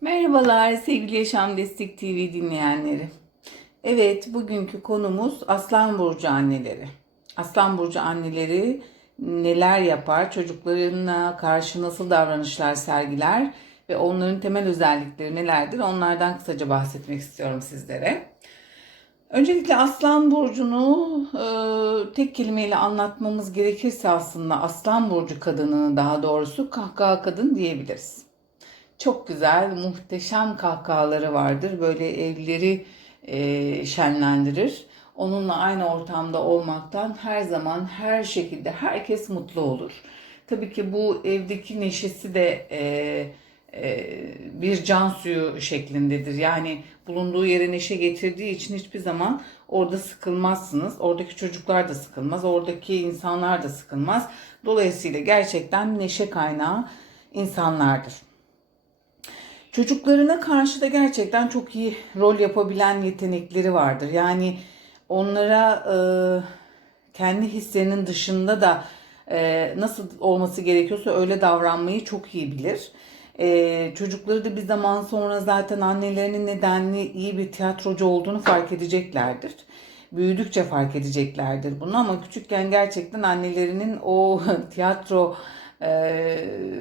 Merhabalar sevgili Yaşam Destek TV dinleyenleri. Evet bugünkü konumuz Aslan Burcu anneleri. Aslan Burcu anneleri neler yapar, çocuklarına karşı nasıl davranışlar sergiler ve onların temel özellikleri nelerdir onlardan kısaca bahsetmek istiyorum sizlere. Öncelikle Aslan Burcu'nu e, tek kelimeyle anlatmamız gerekirse aslında Aslan Burcu kadını daha doğrusu kahkaha kadın diyebiliriz. Çok güzel, muhteşem kahkahaları vardır. Böyle evleri e, şenlendirir. Onunla aynı ortamda olmaktan her zaman her şekilde herkes mutlu olur. Tabii ki bu evdeki neşesi de e, e, bir can suyu şeklindedir. Yani bulunduğu yere neşe getirdiği için hiçbir zaman orada sıkılmazsınız. Oradaki çocuklar da sıkılmaz, oradaki insanlar da sıkılmaz. Dolayısıyla gerçekten neşe kaynağı insanlardır. Çocuklarına karşı da gerçekten çok iyi rol yapabilen yetenekleri vardır. Yani onlara e, kendi hislerinin dışında da e, nasıl olması gerekiyorsa öyle davranmayı çok iyi bilir. E, çocukları da bir zaman sonra zaten annelerinin nedenli iyi bir tiyatrocu olduğunu fark edeceklerdir. Büyüdükçe fark edeceklerdir bunu ama küçükken gerçekten annelerinin o tiyatro e,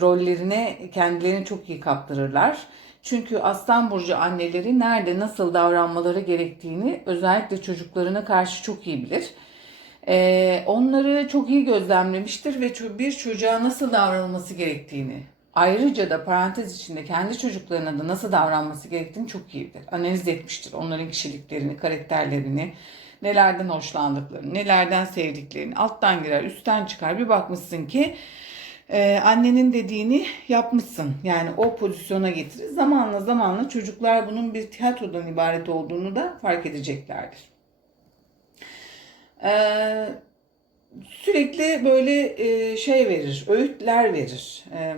rollerine kendilerini çok iyi kaptırırlar. Çünkü Aslan Burcu anneleri nerede nasıl davranmaları gerektiğini özellikle çocuklarına karşı çok iyi bilir. E, onları çok iyi gözlemlemiştir ve bir çocuğa nasıl davranılması gerektiğini ayrıca da parantez içinde kendi çocuklarına da nasıl davranması gerektiğini çok iyi bilir. Analiz etmiştir onların kişiliklerini, karakterlerini, nelerden hoşlandıklarını, nelerden sevdiklerini alttan girer, üstten çıkar. Bir bakmışsın ki e, annenin dediğini yapmışsın. Yani o pozisyona getirir. Zamanla zamanla çocuklar bunun bir tiyatrodan ibaret olduğunu da fark edeceklerdir. Ee, sürekli böyle e, şey verir, öğütler verir. E,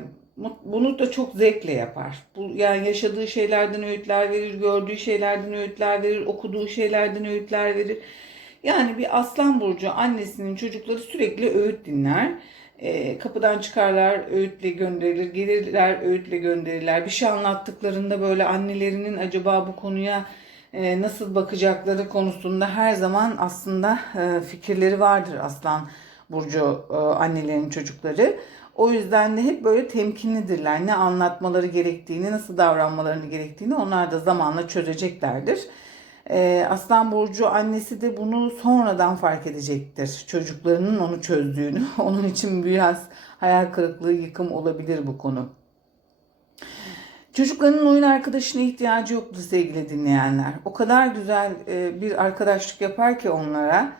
bunu da çok zevkle yapar. Bu yani yaşadığı şeylerden öğütler verir, gördüğü şeylerden öğütler verir, okuduğu şeylerden öğütler verir. Yani bir aslan burcu annesinin çocukları sürekli öğüt dinler. E, kapıdan çıkarlar, öğütle gönderilir, gelirler, öğütle gönderirler. Bir şey anlattıklarında böyle annelerinin acaba bu konuya e, nasıl bakacakları konusunda her zaman aslında e, fikirleri vardır aslan burcu e, annelerin çocukları. O yüzden de hep böyle temkinlidirler. Ne anlatmaları gerektiğini, nasıl davranmalarını gerektiğini onlar da zamanla çözeceklerdir. Ee, Aslan Burcu annesi de bunu sonradan fark edecektir. Çocuklarının onu çözdüğünü. Onun için biraz hayal kırıklığı, yıkım olabilir bu konu. Çocuklarının oyun arkadaşına ihtiyacı yoktu sevgili dinleyenler. O kadar güzel e, bir arkadaşlık yapar ki onlara.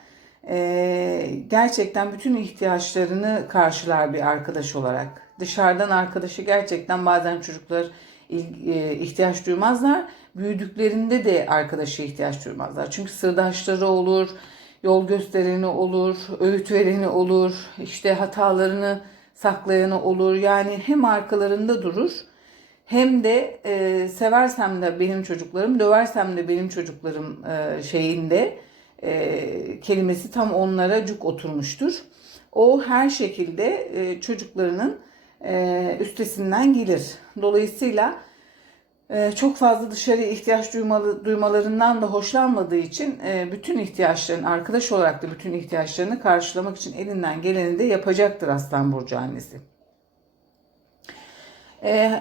E, gerçekten bütün ihtiyaçlarını karşılar bir arkadaş olarak. Dışarıdan arkadaşı gerçekten bazen çocuklar ihtiyaç duymazlar. Büyüdüklerinde de arkadaşa ihtiyaç duymazlar. Çünkü sırdaşları olur, yol göstereni olur, öğüt vereni olur, işte hatalarını saklayanı olur. Yani hem arkalarında durur hem de e, seversem de benim çocuklarım, döversem de benim çocuklarım e, şeyinde e, kelimesi tam onlara cuk oturmuştur. O her şekilde e, çocuklarının e, üstesinden gelir. Dolayısıyla e, çok fazla dışarıya ihtiyaç duymalarından da hoşlanmadığı için e, bütün ihtiyaçlarını, arkadaş olarak da bütün ihtiyaçlarını karşılamak için elinden geleni de yapacaktır Aslan Burcu annesi.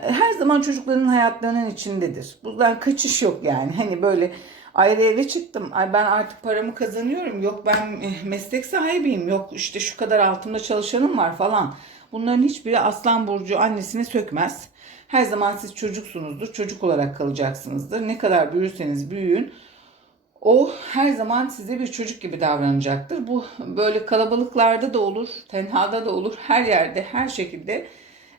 Her zaman çocukların hayatlarının içindedir. Bundan kaçış yok yani. Hani böyle ayrı eve çıktım. Ay ben artık paramı kazanıyorum. Yok ben eh, meslek sahibiyim. Yok işte şu kadar altımda çalışanım var falan. Bunların hiçbiri Aslan Burcu annesini sökmez. Her zaman siz çocuksunuzdur. Çocuk olarak kalacaksınızdır. Ne kadar büyürseniz büyüyün. O her zaman size bir çocuk gibi davranacaktır. Bu böyle kalabalıklarda da olur, tenhada da olur, her yerde, her şekilde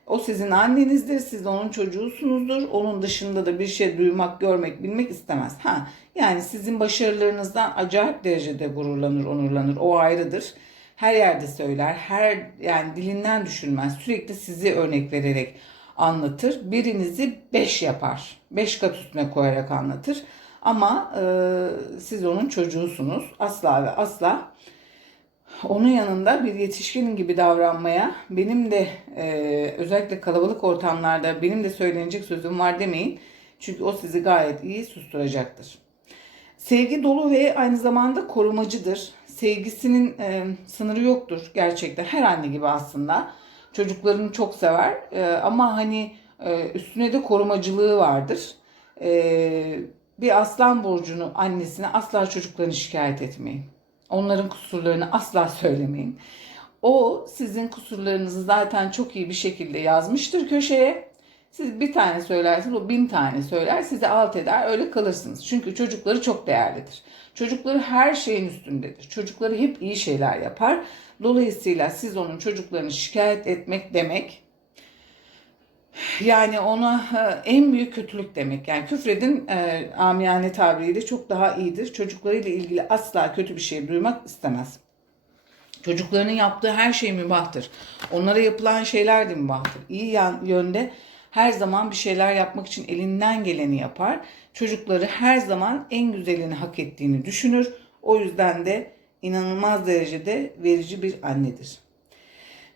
o sizin annenizdir, siz onun çocuğusunuzdur. Onun dışında da bir şey duymak, görmek, bilmek istemez. Ha, yani sizin başarılarınızdan acayip derecede gururlanır, onurlanır. O ayrıdır. Her yerde söyler, her yani dilinden düşürmez. Sürekli sizi örnek vererek anlatır. Birinizi beş yapar. Beş kat üstüne koyarak anlatır. Ama e, siz onun çocuğusunuz. Asla ve asla onun yanında bir yetişkin gibi davranmaya, benim de e, özellikle kalabalık ortamlarda benim de söylenecek sözüm var demeyin. Çünkü o sizi gayet iyi susturacaktır. Sevgi dolu ve aynı zamanda korumacıdır. Sevgisinin e, sınırı yoktur gerçekten. Her anne gibi aslında. Çocuklarını çok sever E, ama hani e, üstüne de korumacılığı vardır. E, bir aslan burcunu annesine asla çocuklarını şikayet etmeyin. Onların kusurlarını asla söylemeyin. O sizin kusurlarınızı zaten çok iyi bir şekilde yazmıştır köşeye. Siz bir tane söylersiniz, o bin tane söyler, sizi alt eder, öyle kalırsınız. Çünkü çocukları çok değerlidir. Çocukları her şeyin üstündedir. Çocukları hep iyi şeyler yapar. Dolayısıyla siz onun çocuklarını şikayet etmek demek, yani ona e, en büyük kötülük demek. Yani küfredin e, amiyane tabiriyle çok daha iyidir. Çocuklarıyla ilgili asla kötü bir şey duymak istemez. Çocuklarının yaptığı her şey mübahtır. Onlara yapılan şeyler de mübahtır. İyi yönde her zaman bir şeyler yapmak için elinden geleni yapar. Çocukları her zaman en güzelini hak ettiğini düşünür. O yüzden de inanılmaz derecede verici bir annedir.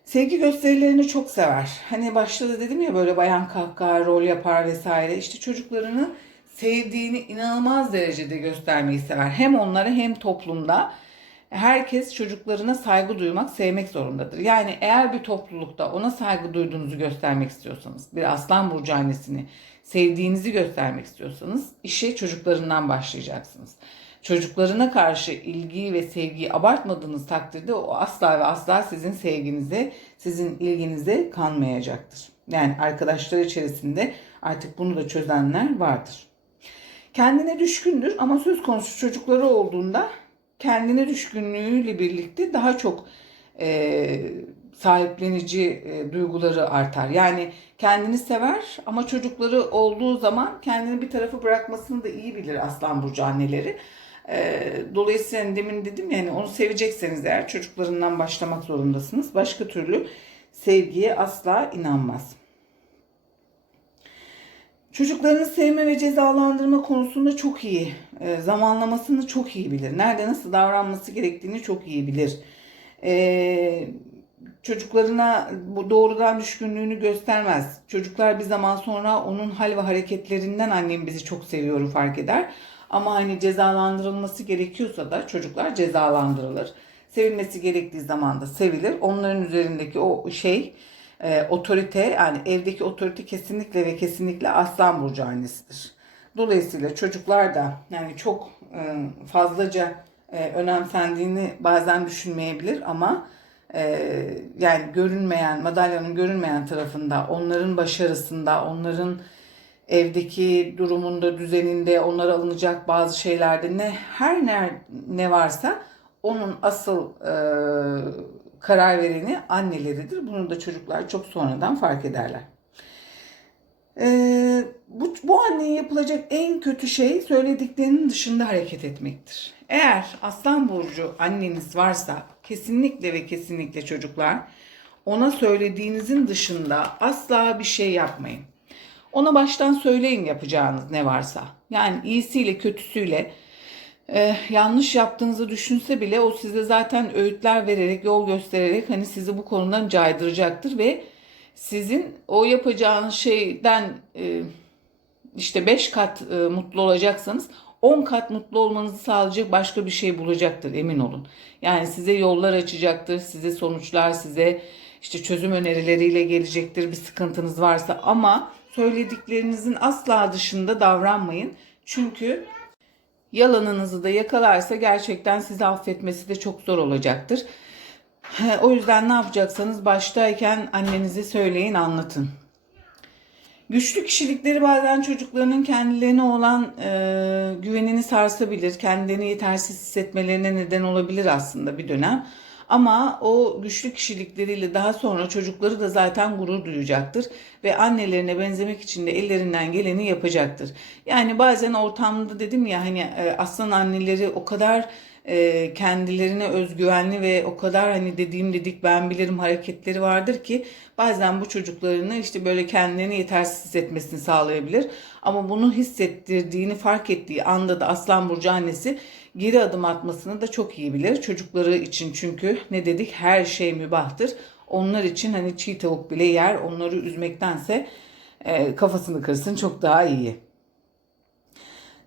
Sevgi gösterilerini çok sever. Hani başta da dedim ya böyle bayan kahkaha, rol yapar vesaire. İşte çocuklarını sevdiğini inanılmaz derecede göstermeyi sever. Hem onlara hem toplumda herkes çocuklarına saygı duymak, sevmek zorundadır. Yani eğer bir toplulukta ona saygı duyduğunuzu göstermek istiyorsanız, bir aslan burcu annesini sevdiğinizi göstermek istiyorsanız işe çocuklarından başlayacaksınız. Çocuklarına karşı ilgiyi ve sevgiyi abartmadığınız takdirde o asla ve asla sizin sevginize, sizin ilginize kanmayacaktır. Yani arkadaşlar içerisinde artık bunu da çözenler vardır. Kendine düşkündür ama söz konusu çocukları olduğunda kendine düşkünlüğüyle birlikte daha çok e, sahiplenici e, duyguları artar. Yani kendini sever ama çocukları olduğu zaman kendini bir tarafa bırakmasını da iyi bilir Aslan Burcu anneleri. E, dolayısıyla demin dedim yani onu sevecekseniz eğer çocuklarından başlamak zorundasınız. Başka türlü sevgiye asla inanmaz. Çocuklarını sevme ve cezalandırma konusunda çok iyi. E, zamanlamasını çok iyi bilir. Nerede nasıl davranması gerektiğini çok iyi bilir. E, çocuklarına bu doğrudan düşkünlüğünü göstermez. Çocuklar bir zaman sonra onun hal ve hareketlerinden annem bizi çok seviyor fark eder. Ama hani cezalandırılması gerekiyorsa da çocuklar cezalandırılır. Sevilmesi gerektiği zaman da sevilir. Onların üzerindeki o şey e, otorite yani evdeki otorite kesinlikle ve kesinlikle aslan burcu annesidir. Dolayısıyla çocuklar da yani çok e, fazlaca e, önemsendiğini bazen düşünmeyebilir ama e, yani görünmeyen madalyanın görünmeyen tarafında onların başarısında onların evdeki durumunda düzeninde onlara alınacak bazı şeylerde ne her ne, ne varsa onun asıl e, karar vereni anneleridir. Bunu da çocuklar çok sonradan fark ederler. Ee, bu, bu anneye yapılacak en kötü şey söylediklerinin dışında hareket etmektir. Eğer Aslan Burcu anneniz varsa kesinlikle ve kesinlikle çocuklar ona söylediğinizin dışında asla bir şey yapmayın. Ona baştan söyleyin yapacağınız ne varsa. Yani iyisiyle kötüsüyle e, yanlış yaptığınızı düşünse bile o size zaten öğütler vererek, yol göstererek hani sizi bu konudan caydıracaktır ve sizin o yapacağınız şeyden e, işte 5 kat e, mutlu olacaksanız 10 kat mutlu olmanızı sağlayacak başka bir şey bulacaktır emin olun. Yani size yollar açacaktır, size sonuçlar, size işte çözüm önerileriyle gelecektir bir sıkıntınız varsa ama söylediklerinizin asla dışında davranmayın. Çünkü yalanınızı da yakalarsa gerçekten sizi affetmesi de çok zor olacaktır. O yüzden ne yapacaksanız baştayken annenize söyleyin, anlatın. Güçlü kişilikleri bazen çocuklarının kendilerine olan e, güvenini sarsabilir, kendilerini yetersiz hissetmelerine neden olabilir aslında bir dönem. Ama o güçlü kişilikleriyle daha sonra çocukları da zaten gurur duyacaktır ve annelerine benzemek için de ellerinden geleni yapacaktır. Yani bazen ortamda dedim ya hani e, aslan anneleri o kadar e, kendilerine özgüvenli ve o kadar hani dediğim dedik ben bilirim hareketleri vardır ki bazen bu çocuklarını işte böyle kendilerini yetersiz hissetmesini sağlayabilir. Ama bunu hissettirdiğini fark ettiği anda da Aslan Burcu annesi geri adım atmasını da çok iyi bilir. Çocukları için çünkü ne dedik her şey mübahtır. Onlar için hani çiğ tavuk bile yer onları üzmektense e, kafasını kırsın çok daha iyi.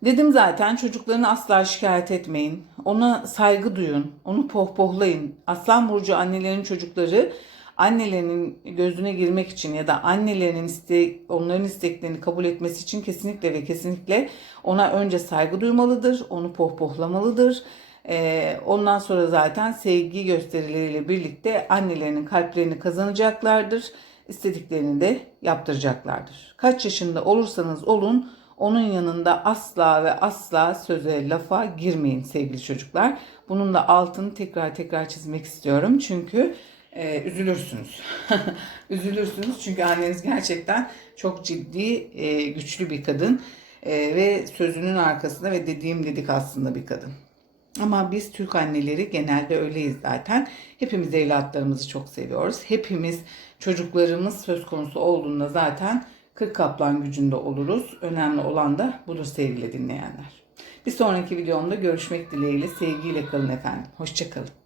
Dedim zaten çocuklarını asla şikayet etmeyin. Ona saygı duyun. Onu pohpohlayın. Aslan Burcu annelerin çocukları annelerinin gözüne girmek için ya da annelerinin iste, onların isteklerini kabul etmesi için kesinlikle ve kesinlikle ona önce saygı duymalıdır. Onu pohpohlamalıdır. Ee, ondan sonra zaten sevgi gösterileriyle birlikte annelerinin kalplerini kazanacaklardır. İstediklerini de yaptıracaklardır. Kaç yaşında olursanız olun onun yanında asla ve asla söze lafa girmeyin sevgili çocuklar. Bunun da altını tekrar tekrar çizmek istiyorum. Çünkü e, üzülürsünüz. üzülürsünüz çünkü anneniz gerçekten çok ciddi, e, güçlü bir kadın. E, ve sözünün arkasında ve dediğim dedik aslında bir kadın. Ama biz Türk anneleri genelde öyleyiz zaten. Hepimiz evlatlarımızı çok seviyoruz. Hepimiz çocuklarımız söz konusu olduğunda zaten 40 kaplan gücünde oluruz. Önemli olan da budur sevgili dinleyenler. Bir sonraki videomda görüşmek dileğiyle sevgiyle kalın efendim. Hoşçakalın.